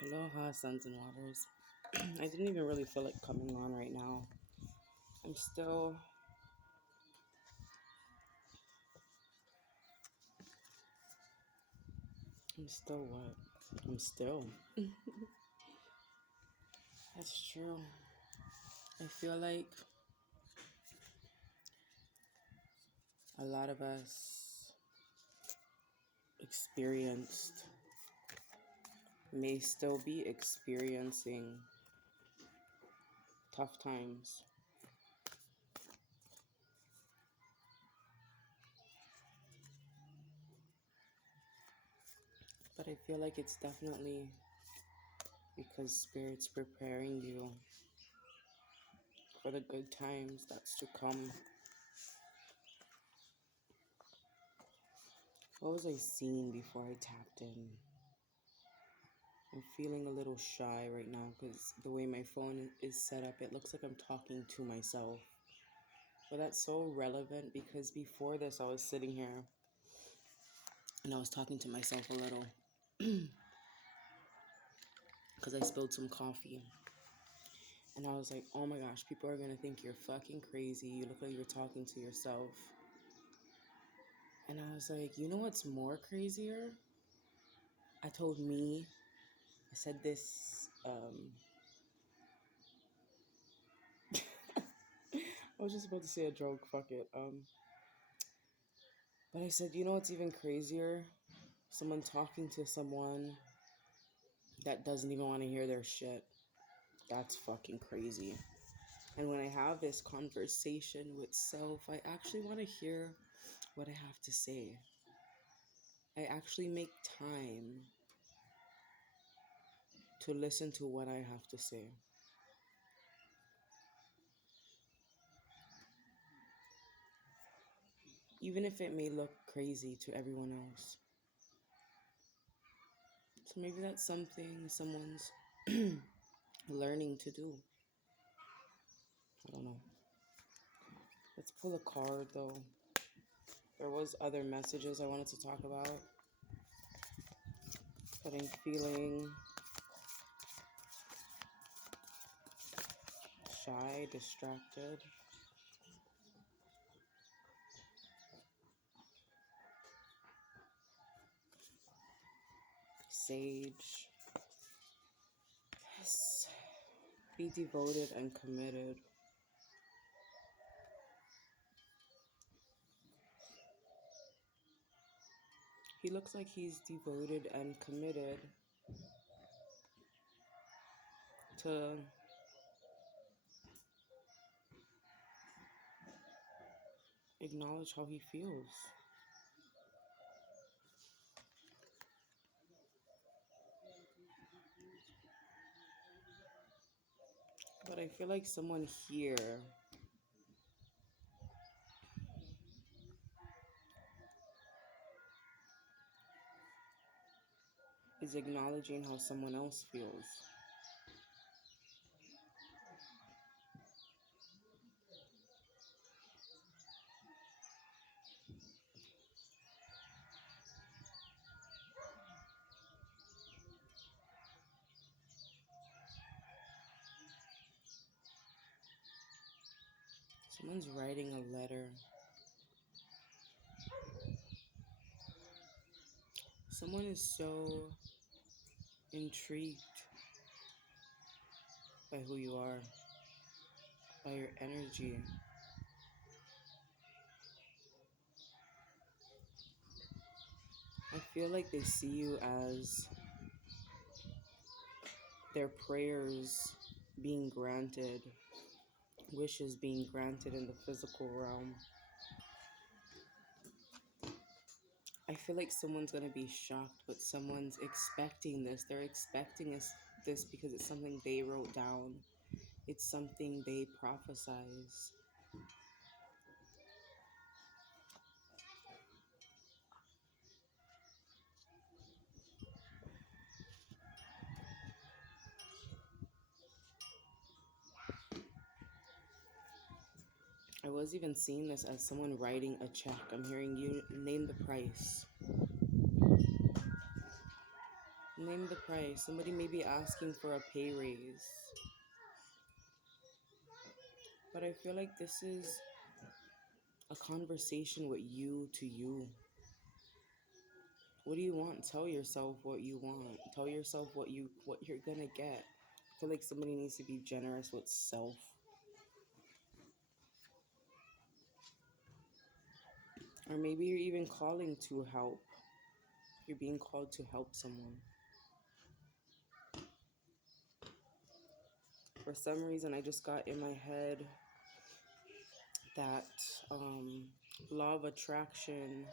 Aloha, suns and waters. I didn't even really feel like coming on right now. I'm still. I'm still what? I'm still. That's true. I feel like a lot of us experienced, may still be experiencing tough times. But I feel like it's definitely because Spirit's preparing you for the good times that's to come. What was I seeing before I tapped in? I'm feeling a little shy right now because the way my phone is set up, it looks like I'm talking to myself. But that's so relevant because before this, I was sitting here and I was talking to myself a little because I spilled some coffee. And I was like, oh my gosh, people are going to think you're fucking crazy. You look like you're talking to yourself. And I was like, you know what's more crazier? I told me, I said this, I was just about to say a joke, fuck it. But I said, you know what's even crazier? Someone talking to someone that doesn't even want to hear their shit. That's fucking crazy. And when I have this conversation with self, I actually want to hear what I have to say. I actually make time to listen to what I have to say. Even if it may look crazy to everyone else. So maybe that's something someone's learning to do. I don't know. Let's pull a card though. There was other messages I wanted to talk about, but I'm feeling shy, distracted. Sage. Yes. Be devoted and committed. He looks like he's devoted and committed to acknowledge how he feels. But I feel like someone here is acknowledging how someone else feels. Someone's writing a letter. Someone is so intrigued by who you are, by your energy. I feel like they see you as their prayers being granted, wishes being granted in the physical realm. I feel like someone's going to be shocked, but someone's expecting this. They're expecting this because it's something they wrote down. It's something they prophesize. I was even seeing this as someone writing a check. I'm hearing you name the price. Name the price. Somebody may be asking for a pay raise. But I feel like this is a conversation with you to you. What do you want? Tell yourself what you want. Tell yourself what you're gonna get. I feel like somebody needs to be generous with self. Or maybe you're even calling to help. You're being called to help someone. For some reason, I just got in my head that law of attraction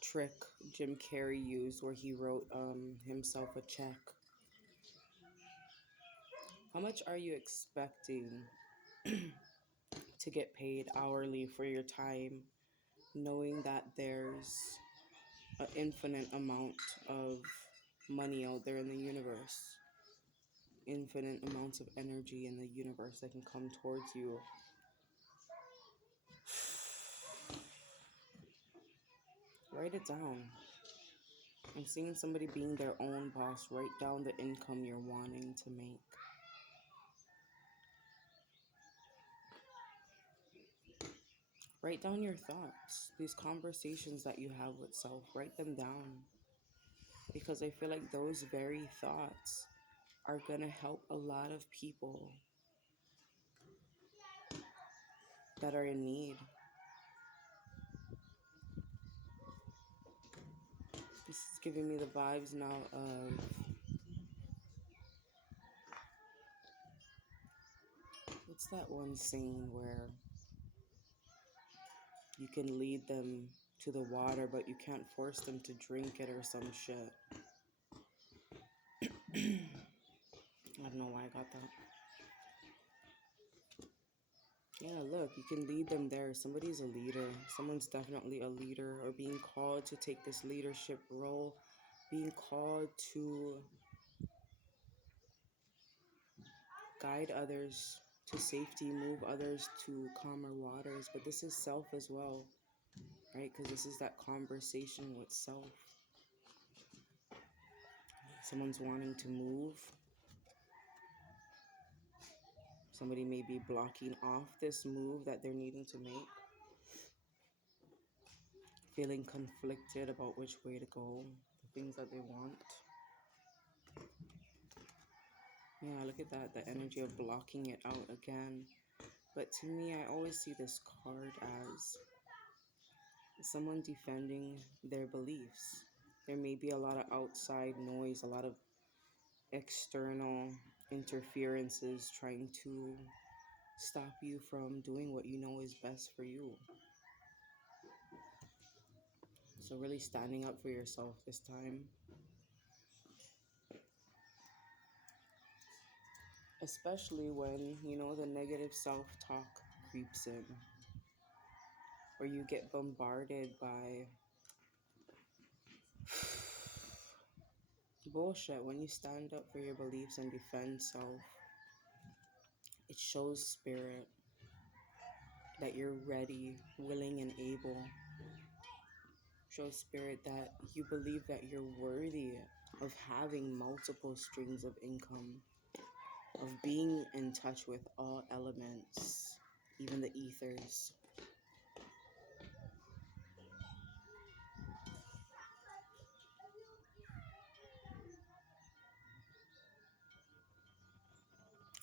trick Jim Carrey used where he wrote himself a check. How much are you expecting to get paid hourly for your time, knowing that there's an infinite amount of money out there in the universe, infinite amounts of energy in the universe that can come towards you? Write it down. I'm seeing somebody being their own boss. Write down the income you're wanting to make. Write down your thoughts, these conversations that you have with self. Write them down. Because I feel like those very thoughts are going to help a lot of people that are in need. This is giving me the vibes now of what's that one saying where you can lead them to the water, but you can't force them to drink it or some shit. I don't know why I got that. Yeah, look, you can lead them there. Somebody's a leader. Someone's definitely a leader or being called to take this leadership role, being called to guide others to safety, move others to calmer waters. But this is self as well, right? Because this is that conversation with self. Someone's wanting to move. Somebody may be blocking off this move that they're needing to make. Feeling conflicted about which way to go, the things that they want. Yeah, look at that, the energy of blocking it out again. But to me, I always see this card as someone defending their beliefs. There may be a lot of outside noise, a lot of external interferences trying to stop you from doing what you know is best for you. So really standing up for yourself this time. Especially when, the negative self-talk creeps in. Or you get bombarded by bullshit. When you stand up for your beliefs and defend self, it shows spirit that you're ready, willing, and able. Shows spirit that you believe that you're worthy of having multiple streams of income, of being in touch with all elements, even the ethers.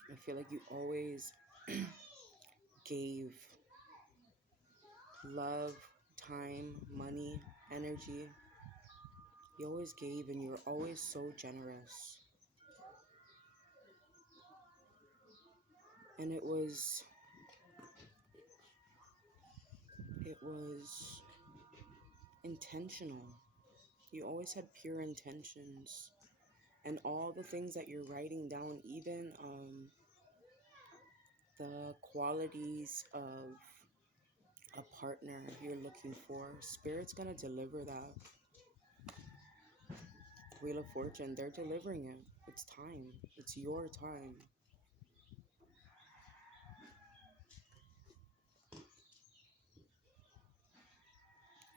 I feel like you always gave love, time, money, energy. You always gave and you were always so generous. And it was intentional. You always had pure intentions. And all the things that you're writing down, even the qualities of a partner you're looking for, Spirit's gonna deliver that. Wheel of Fortune, they're delivering it. It's time. It's your time.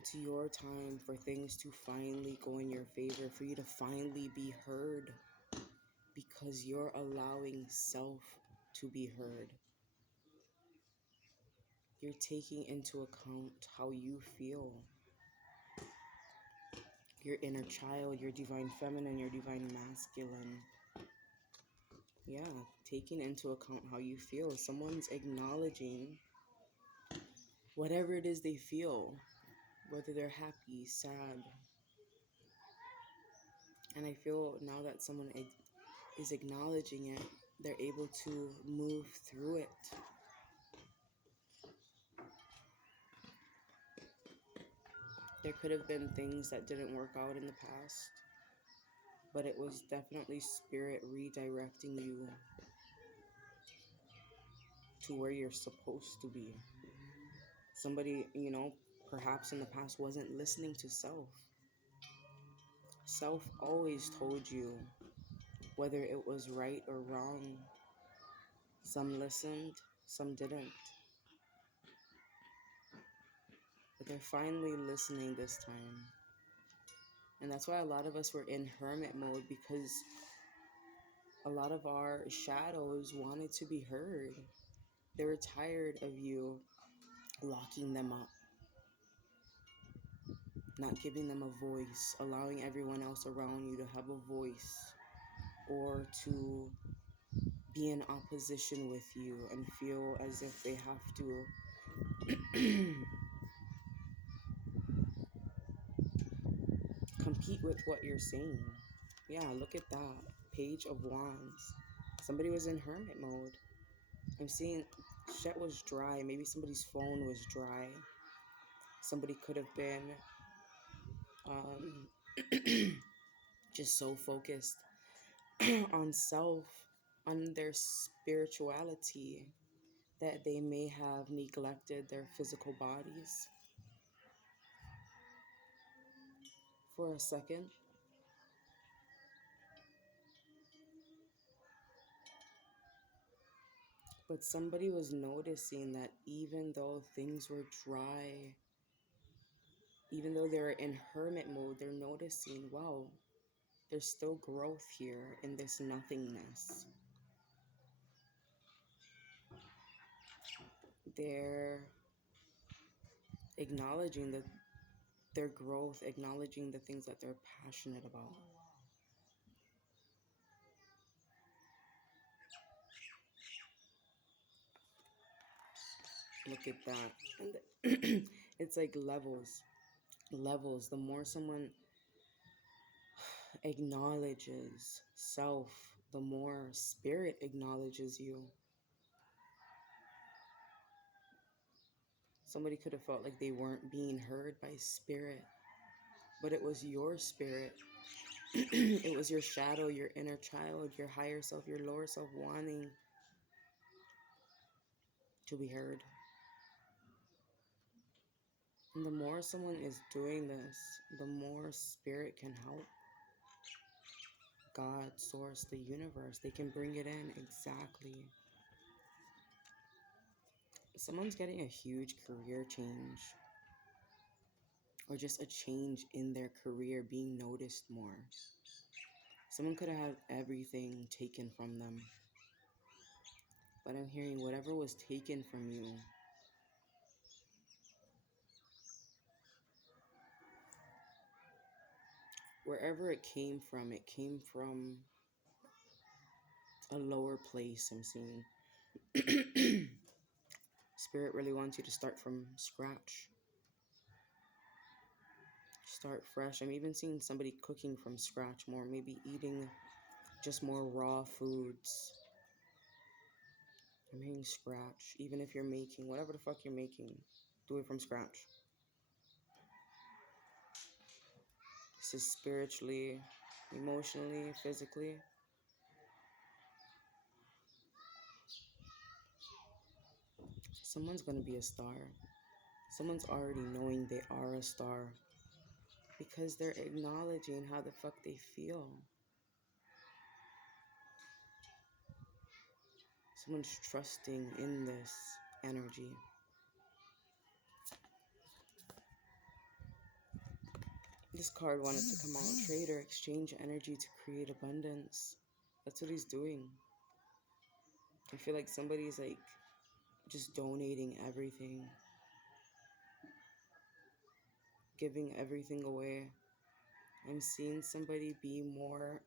It's it's your time for things to finally go in your favor, for you to finally be heard, because you're allowing self to be heard. You're taking into account how you feel. Your inner child, your divine feminine, your divine masculine. Yeah, taking into account how you feel. Someone's acknowledging whatever it is they feel, whether they're happy, sad. And I feel now that someone is acknowledging it, they're able to move through it. There could have been things that didn't work out in the past, but it was definitely spirit redirecting you to where you're supposed to be. Somebody, perhaps in the past wasn't listening to self. Self always told you whether it was right or wrong. Some listened, some didn't. But they're finally listening this time. And that's why a lot of us were in hermit mode, because a lot of our shadows wanted to be heard. They were tired of you locking them up, not giving them a voice, allowing everyone else around you to have a voice, or to be in opposition with you and feel as if they have to compete with what you're saying. Yeah, look at that. Page of Wands. Somebody was in hermit mode. I'm seeing shit was dry. Maybe somebody's phone was dry. Somebody could have been just so focused on self, on their spirituality, that they may have neglected their physical bodies for a second. But somebody was noticing that even though things were dry, even though they're in hermit mode, they're noticing, wow, there's still growth here in this nothingness. They're acknowledging their growth, acknowledging the things that they're passionate about. Look at that. And it's like levels. Levels. The more someone acknowledges self, the more spirit acknowledges you. Somebody could have felt like they weren't being heard by spirit, but it was your spirit. It was your shadow, your inner child, your higher self, your lower self wanting to be heard. And the more someone is doing this, the more spirit can help. God, source, the universe, they can bring it in exactly. Someone's getting a huge career change, or just a change in their career, being noticed more. Someone could have had everything taken from them, but I'm hearing whatever was taken from you, wherever it came from a lower place. I'm seeing Spirit really wants you to start from scratch. Start fresh. I'm even seeing somebody cooking from scratch more, maybe eating just more raw foods. I'm hearing scratch. Even if you're making whatever the fuck you're making, do it from scratch. This is spiritually, emotionally, physically. Someone's gonna be a star. Someone's already knowing they are a star, because they're acknowledging how the fuck they feel. Someone's trusting in this energy. This card wanted to come out. Trade or exchange energy to create abundance. That's what he's doing. I feel like somebody's like just donating everything, giving everything away. I'm seeing somebody be more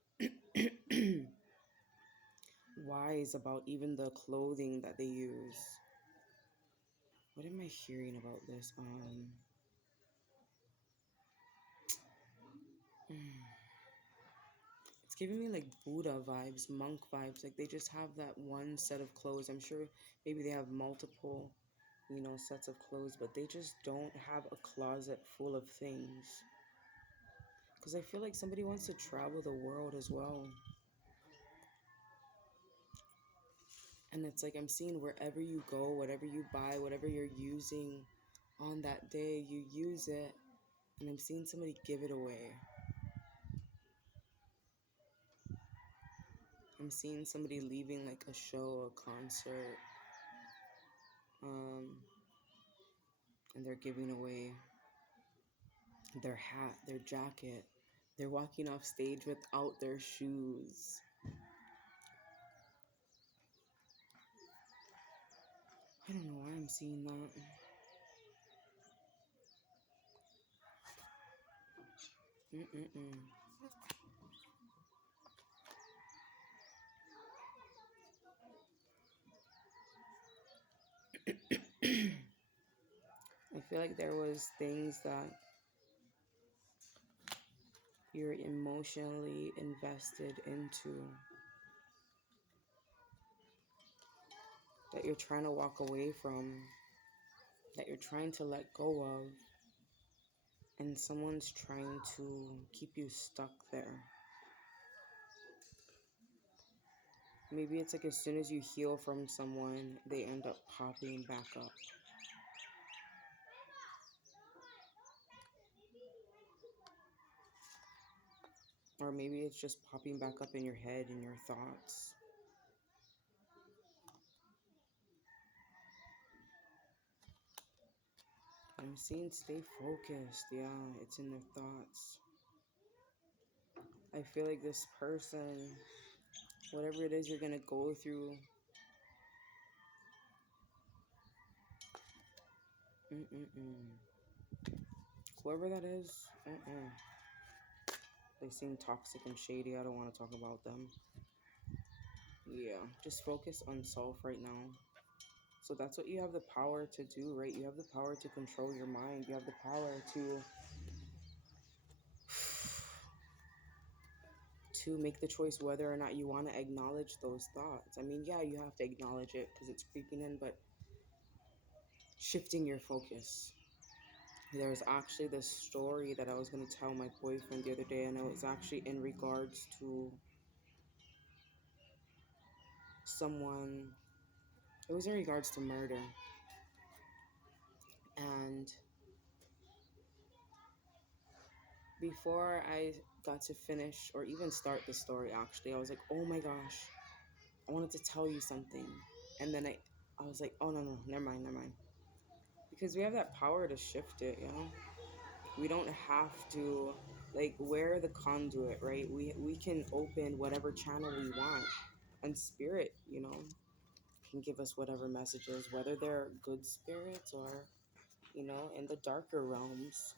wise about even the clothing that they use. What am I hearing about this? It's giving me like Buddha vibes, monk vibes. Like they just have that one set of clothes. I'm sure maybe they have multiple, sets of clothes, but they just don't have a closet full of things. Because I feel like somebody wants to travel the world as well. And it's like I'm seeing wherever you go, whatever you buy, whatever you're using on that day, you use it. And I'm seeing somebody give it away. I'm seeing somebody leaving like a show, a concert, and they're giving away their hat, their jacket. They're walking off stage without their shoes. I don't know why I'm seeing that. I feel like there was things that you're emotionally invested into, that you're trying to walk away from, that you're trying to let go of, and someone's trying to keep you stuck there. Maybe it's like as soon as you heal from someone, they end up popping back up. Or maybe it's just popping back up in your head, in your thoughts. I'm seeing stay focused. Yeah, it's in their thoughts. I feel like this person, whatever it is you're going to go through, whoever that is, they seem toxic and shady. I don't want to talk about them. Yeah, just focus on self right now. So that's what you have the power to do, right? You have the power to control your mind. You have the power to make the choice whether or not you want to acknowledge those thoughts. I mean, yeah, you have to acknowledge it because it's creeping in, but shifting your focus. There was actually this story that I was going to tell my boyfriend the other day, and it was actually in regards to someone, it was in regards to murder. And before I got to finish or even start the story, actually, I was like, oh my gosh, I wanted to tell you something. And then I was like, oh no, never mind. Because we have that power to shift it, We don't have to, like, wear the conduit, right? We can open whatever channel we want. And spirit, can give us whatever messages, whether they're good spirits or, in the darker realms.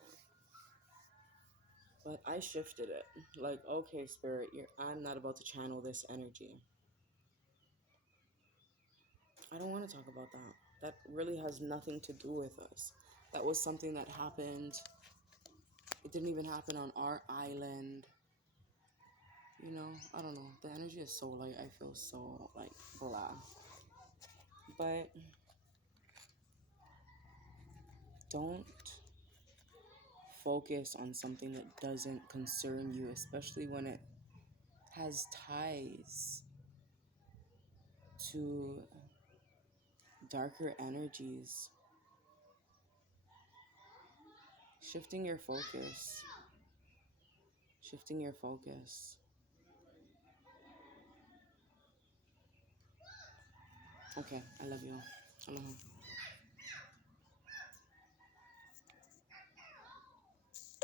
But I shifted it. Like, okay, spirit, I'm not about to channel this energy. I don't want to talk about that. That really has nothing to do with us. That was something that happened. It didn't even happen on our island. I don't know. The energy is so light. I feel so, like, blah. But don't focus on something that doesn't concern you, especially when it has ties to darker energies. Shifting your focus. Shifting your focus. Okay, I love you. Aloha.